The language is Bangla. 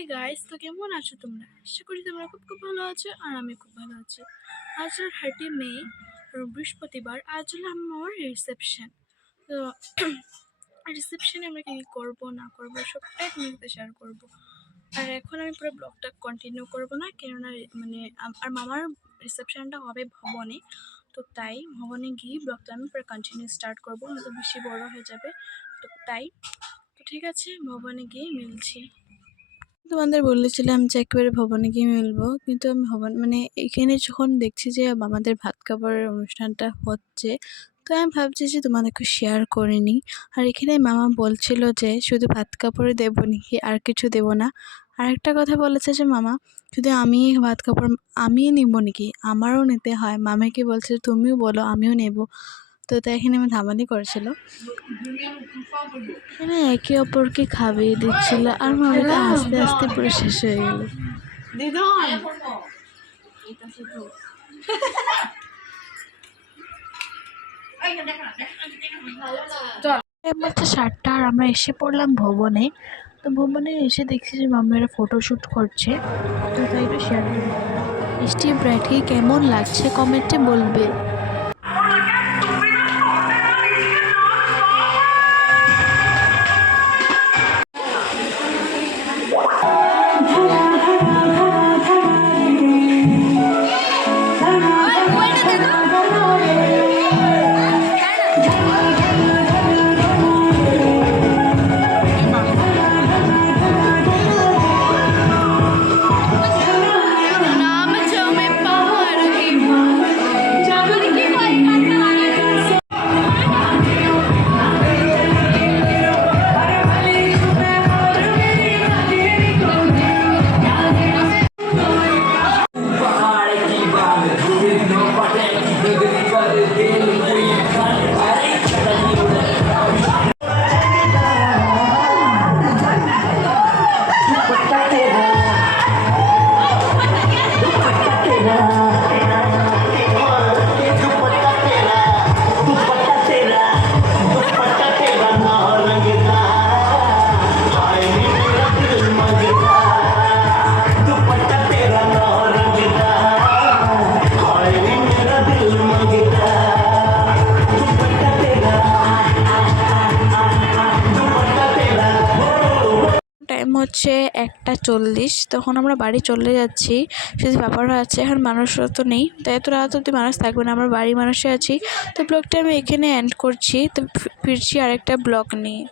হে গাইস, তো কেমন আছো তোমরা? আশা করি তোমরা খুব ভালো আছো আর আমি খুব ভালো আছি। আজ হল 30 মে, বৃহস্পতিবার। আজ হলো আমার রিসেপশন। তো রিসেপশনে আমরা কি করবো না করবো সবটাই তোমার সাথে শেয়ার করবো। আর এখন আমি পুরো ব্লগটা কন্টিনিউ করবো না, কেননা আর মামার রিসেপশনটা হবে ভবনে। তো তাই ভবনে গিয়ে ব্লগটা আমি পুরো কন্টিনিউ স্টার্ট করবো, হয়তো বেশি বড় হয়ে যাবে। তো তাই তো ঠিক আছে, ভবনে গিয়ে মিলছি। তোমাদের বলেছিলাম যে একেবারে ভবনে গিয়ে মিলবো, কিন্তু আমি এখানে যখন দেখছি যে আমাদের ভাত খাবারের অনুষ্ঠানটা হচ্ছে, তো আমি ভাবছি যে তোমাদেরকে শেয়ার করে নিই। আর এখানে মামা বলছিল যে শুধু ভাত কাপড়ে দেবো নাকি, আর কিছু দেবো না। আরেকটা কথা বলেছে যে মামা, শুধু আমি ভাত কাপড় আমিই নিব নাকি, আমারও নিতে হয়। মামাকে বলছে তুমিও বলো আমিও নেব। তো তাই এখানে আমি ধামালি করেছিল, এখানে একে অপরকে খাইয়ে দিচ্ছিল, আর মামাটা আস্তে আস্তে পুরো শেষ হয়ে গেল। হচ্ছে 7টা আর আমরা এসে পড়লাম ভবনে। তো ভবনে এসে দেখছি যে মাম্মারা ফটোশ্যুট করছে। তো তাই একটু শেয়ার করি। স্টিভ ব্রাইটকে কেমন লাগছে কমেন্টে বলবে। টাইম হচ্ছে 1:40। তখন আমরা বাড়ি চলে যাচ্ছি, শুধু ব্যাপারটা আছে এখন মানুষরা তো নেই, তাই এত রাত অব্দি মানুষ থাকবে না, আমরা বাড়ির মানুষে আছি। তো ব্লগটা আমি এখানে এন্ড করছি। তো ফিরছি আরেকটা ব্লগ নিয়ে।